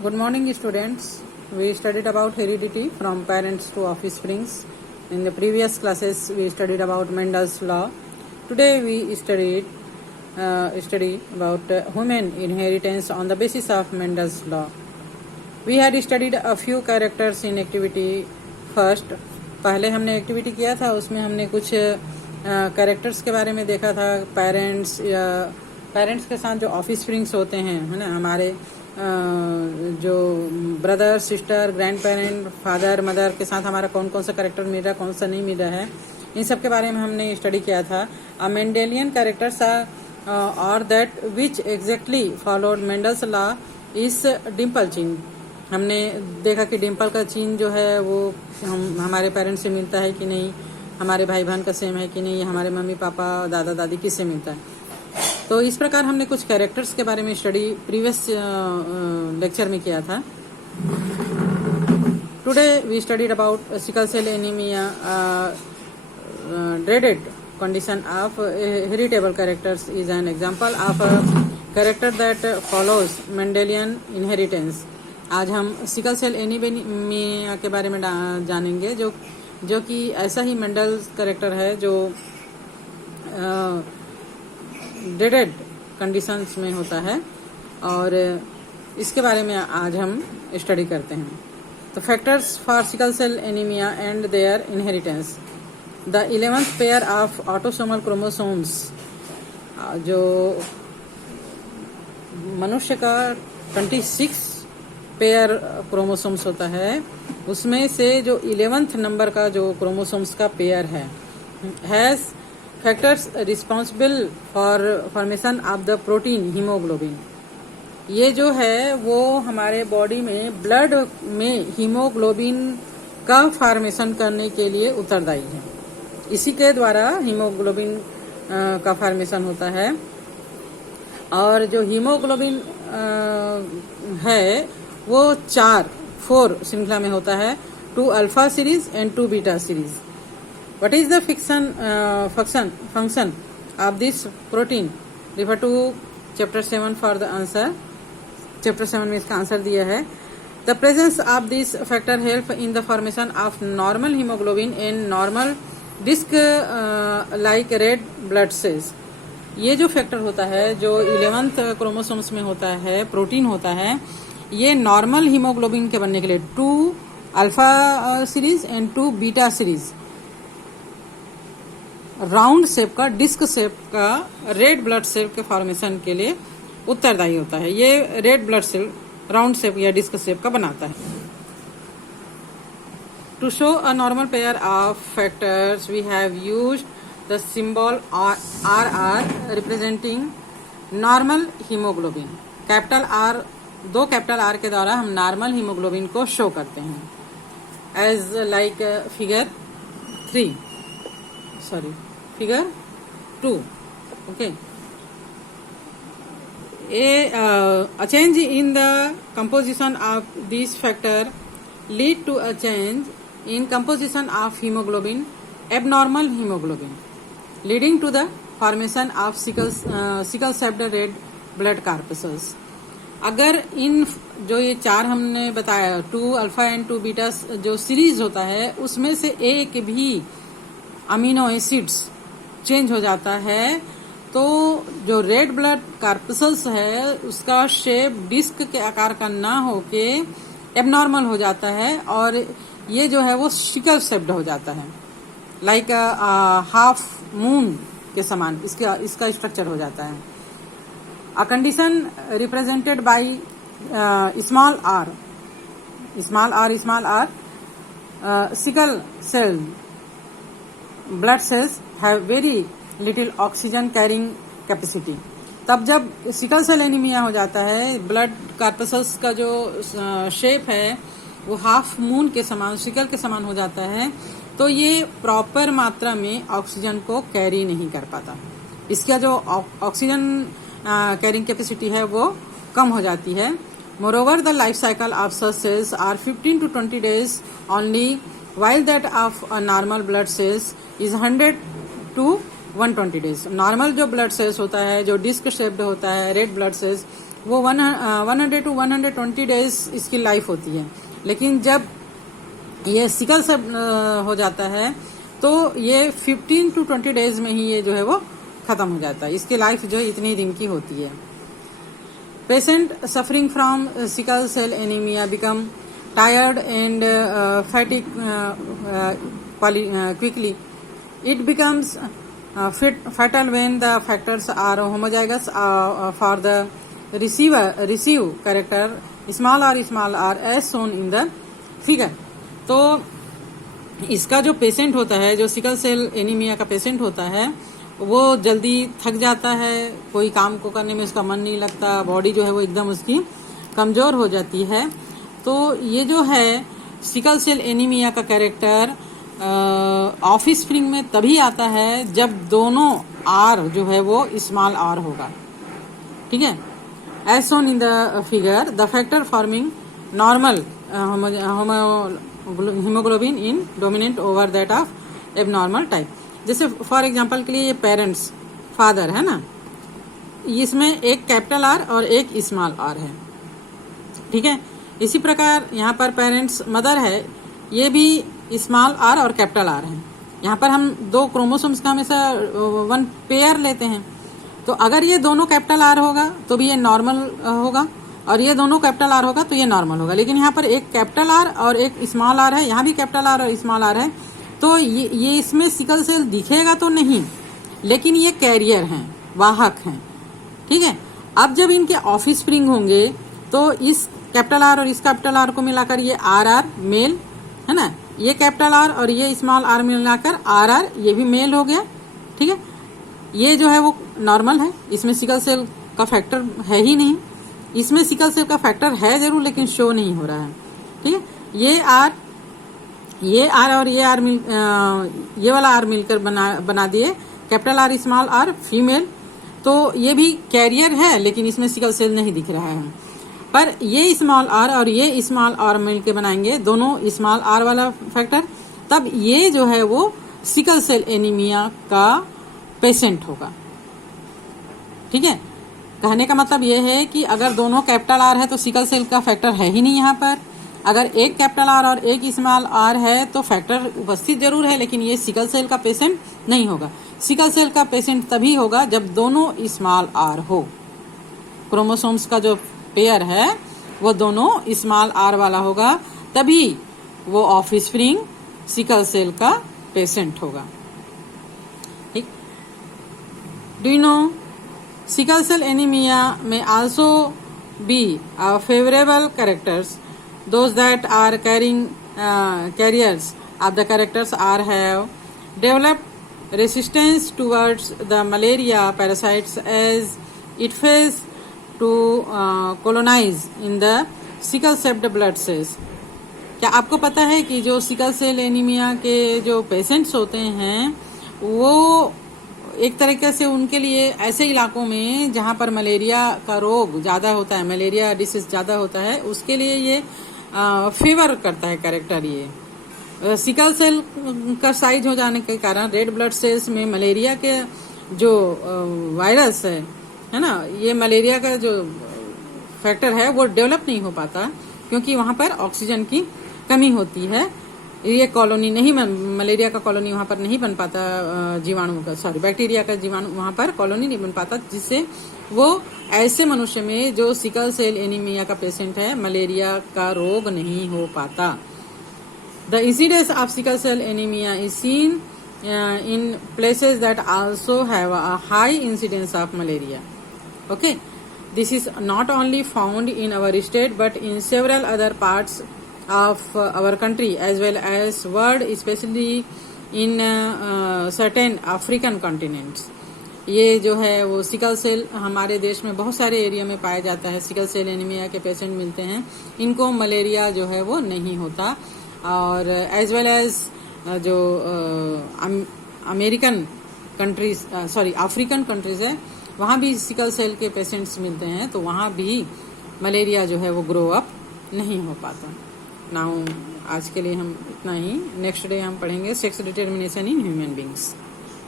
Good morning, students. We studied about heredity from parents to offsprings. In the previous classes, we studied about Mendel's law. Today, we study about human inheritance on the basis of Mendel's law. We had studied a few characters in activity first. पहले हमने activity किया था, उसमें हमने कुछ characters के बारे में देखा था. पेरेंट्स के साथ जो ऑफस्प्रिंग्स होते हैं, है ना, हमारे जो brother sister grand parent father mother के साथ हमारा कौन कौन सा कैरेक्टर मिल रहा है, कौन सा नहीं मिल रहा है, इन सब के बारे में हमने स्टडी किया था. मेंडेलियन कैरेक्टर्स और that which exactly followed Mendel's law is Dimple चिन्ह. हमने देखा कि डिम्पल का चिन्ह जो है वो हमारे पेरेंट्स से मिलता है कि नहीं, हमारे भाई बहन का सेम है कि नहीं, हमारे मम्मी पापा दादा दादी किससे मिलता है. तो इस प्रकार हमने कुछ कैरेक्टर्स के बारे में स्टडी प्रीवियस लेक्चर में किया था. Today we studied about sickle cell anaemia, dreaded condition of heritable characters is an example of a character that follows Mendelian inheritance. आज हम सिकल सेल एनीमिया के बारे में जानेंगे, जो कि ऐसा ही मेंडल कैरेक्टर है जो ड्रेडेड कंडीशंस में होता है, और इसके बारे में आज हम स्टडी करते हैं. तो factors for sickle cell anaemia and their inheritance. The 11th pair of autosomal chromosomes, जो मनुष्य का 26 पेयर क्रोमोसोम्स होता है, उसमें से जो 11th नंबर का जो क्रोमोसोम्स का पेयर है, has factors responsible for formation of the protein haemoglobin. ये जो है वो हमारे बॉडी में ब्लड में हीमोग्लोबिन का फॉर्मेशन करने के लिए उत्तरदायी है. इसी के द्वारा हीमोग्लोबिन का फॉर्मेशन होता है. और जो हीमोग्लोबिन है वो 4 श्रृंखला में होता है, 2 alpha series and 2 beta series. What is the function of this protein? Refer to chapter 7 for the answer. Chapter 7 में इसका आंसर दिया है. The presence of this factor help in the formation of normal hemoglobin and normal disc like red blood cells. ये जो factor होता है, जो 11th chromosomes में होता है, प्रोटीन होता है, ये नॉर्मल हीमोग्लोबिन के बनने के लिए 2 alpha series and 2 beta series round shape का, डिस्क शेप का रेड ब्लड सेल के फॉर्मेशन के लिए उत्तरदायी होता है. ये red blood cell round shape या डिस्क शेप का बनाता है. To show a normal pair of factors we have used the symbol RR representing normal haemoglobin. Capital R, 2 capital R के द्वारा हम नॉर्मल हीमोग्लोबिन को शो करते हैं. As like figure 2. Okay. A change in the composition of this factor lead to a change in composition of hemoglobin, abnormal hemoglobin, leading to the formation of sickle shaped red blood corpuscles. अगर इन जो ये 4 हमने बताया, 2 alpha and 2 beta जो series होता है, उसमें से एक भी अमीनो एसिड्स चेंज हो जाता है, तो जो रेड ब्लड कार्पसल्स है उसका शेप डिस्क के आकार का ना होके एबनॉर्मल हो जाता है, और ये जो है वो सिकल शेप्ड हो जाता है, लाइक हाफ मून के समान इसका स्ट्रक्चर हो जाता है. A condition represented by small r sickle cell blood cells have very little oxygen carrying capacity. तब जब सिकल सेल एनीमिया हो जाता है, ब्लड कार्पसल्स का जो शेप है वो हाफ मून के समान, सिकल के समान हो जाता है, तो ये प्रॉपर मात्रा में ऑक्सीजन को कैरी नहीं कर पाता. इसका जो ऑक्सीजन कैरिंग कैपेसिटी है वो कम हो जाती है. Moreover the life cycle of such cells are 15 to 20 days only, while that of a normal blood cells is 100 to 120 days. Normal जो ब्लड सेल्स होता है, जो डिस्क शेप्ड होता है, रेड ब्लड सेल्स, वो 100 to 120 डेज इसकी life होती है। लेकिन जब ये सिकल से हो जाता है तो ये 15 to 20 डेज में ही ये जो है वो खत्म हो जाता है। इसकी लाइफ जो है इतनी दिन की होती है। Patient suffering from sickle cell anaemia become tired and fatigue quickly. It becomes fatal when the factors are homozygous for the receive character small r as shown in the figure. तो इसका जो पेशेंट होता है, जो sickle cell anaemia का patient होता है, वो जल्दी थक जाता है, कोई काम को करने में उसका मन नहीं लगता, बॉडी जो है वो एकदम उसकी कमजोर हो जाती है। तो ये जो है सिकल सेल एनीमिया का कैरेक्टर ऑफिस स्प्रिंग में तभी आता है जब दोनों आर जो है वो स्मॉल आर होगा। ठीक है, as shown in the figure the factor forming normal haemoglobin in dominant over that of abnormal type. जैसे फॉर एग्जांपल के लिए ये पेरेंट्स फादर है ना, इसमें एक कैपिटल आर और एक स्मॉल आर है। ठीक है, इसी प्रकार यहाँ पर पेरेंट्स मदर है, ये भी स्मॉल आर और कैपिटल आर है। यहाँ पर हम दो क्रोमोसोम्स का हमेशा वन पेयर लेते हैं। तो अगर ये दोनों कैपिटल आर होगा तो भी ये नॉर्मल होगा, और ये दोनों कैपिटल आर होगा तो ये नॉर्मल होगा। लेकिन यहाँ पर एक कैपिटल आर और एक स्मॉल आर है, यहाँ भी कैपिटल आर और स्मॉल आर है, तो ये इसमें सिकल सेल दिखेगा तो नहीं, लेकिन ये कैरियर हैं, वाहक हैं। ठीक है, अब जब इनके ऑफिस स्प्रिंग होंगे तो इस कैपिटल आर और इस कैपिटल आर को मिलाकर ये आर मेल है ना, ये कैपिटल आर और ये स्मॉल आर मिलाकर आर ये भी मेल हो गया। ठीक है, ये जो है वो नॉर्मल है, इसमें सिकल सेल का फैक्टर है ही नहीं। इसमें सिकल सेल का फैक्टर है जरूर, लेकिन शो नहीं हो रहा है। ठीक है, ये आर और ये आर ये वाला आर मिलकर बना दिए capital r small r female. तो ये भी कैरियर है, लेकिन इसमें सिकल सेल नहीं दिख रहा है। पर ये स्मॉल आर और ये स्मॉल आर मिलकर बनाएंगे दोनों स्मॉल आर वाला फैक्टर, तब ये जो है वो सिकल सेल एनीमिया का पेशेंट होगा। ठीक है, कहने का मतलब ये है कि अगर दोनों कैपिटल आर है तो सिकल सेल का फैक्टर है ही नहीं यहाँ पर। अगर एक कैपिटल आर और एक स्मॉल आर है तो फैक्टर उपस्थित जरूर है, लेकिन ये सिकल सेल का पेशेंट नहीं होगा। सिकल सेल का पेशेंट तभी होगा जब दोनों स्मॉल आर हो। क्रोमोसोम्स का जो पेयर है वो दोनों स्मॉल आर वाला होगा, तभी वो ऑफिस स्प्रिंग सिकल सेल का पेशेंट होगा। ठीक, do you know sickle cell anaemia में also be favourable characters, those that are carriers of the characters are have developed resistance towards the malaria parasites as it fails to colonize in the sickle cell blood cells। क्या आपको पता है कि जो sickle cell anaemia के जो patients होते हैं वो एक तरीके से उनके लिए ऐसे इलाकों में जहां पर मलेरिया का रोग ज्यादा होता है, मलेरिया डिसीज ज्यादा होता है, उसके लिए ये फेवर करता है कैरेक्टर। ये सिकल सेल का साइज हो जाने के कारण रेड ब्लड सेल्स में मलेरिया के जो वायरस है ना, ये मलेरिया का जो फैक्टर है वो डेवलप नहीं हो पाता, क्योंकि वहां पर ऑक्सीजन की कमी होती है। ये कॉलोनी नहीं मलेरिया का कॉलोनी वहां पर नहीं बन पाता, जीवाणु का बैक्टीरिया का जीवाणु वहां पर कॉलोनी नहीं बन पाता, जिससे वो ऐसे मनुष्य में जो सिकल सेल एनीमिया का पेशेंट है मलेरिया का रोग नहीं हो पाता। The incidence of sickle cell anaemia is seen in places that also have a high incidence of malaria. Okay, this is not only found in our state but in several other parts of our country as well as world, especially in certain African continents। ये जो है वो sickle cell हमारे देश में बहुत सारे area में पाया जाता है। सिकल सेल एनीमिया के पेशेंट मिलते हैं, इनको मलेरिया जो है वो नहीं होता। और एज वेल एज जो अमेरिकन कंट्रीज अफ्रीकन कंट्रीज है, वहाँ भी सिकल सेल के पेशेंट्स मिलते हैं, तो वहाँ भी मलेरिया जो है वो ग्रो अप नहीं हो पाता। नाउ आज के लिए हम इतना ही। नेक्स्ट डे हम पढ़ेंगे sex determination in human beings.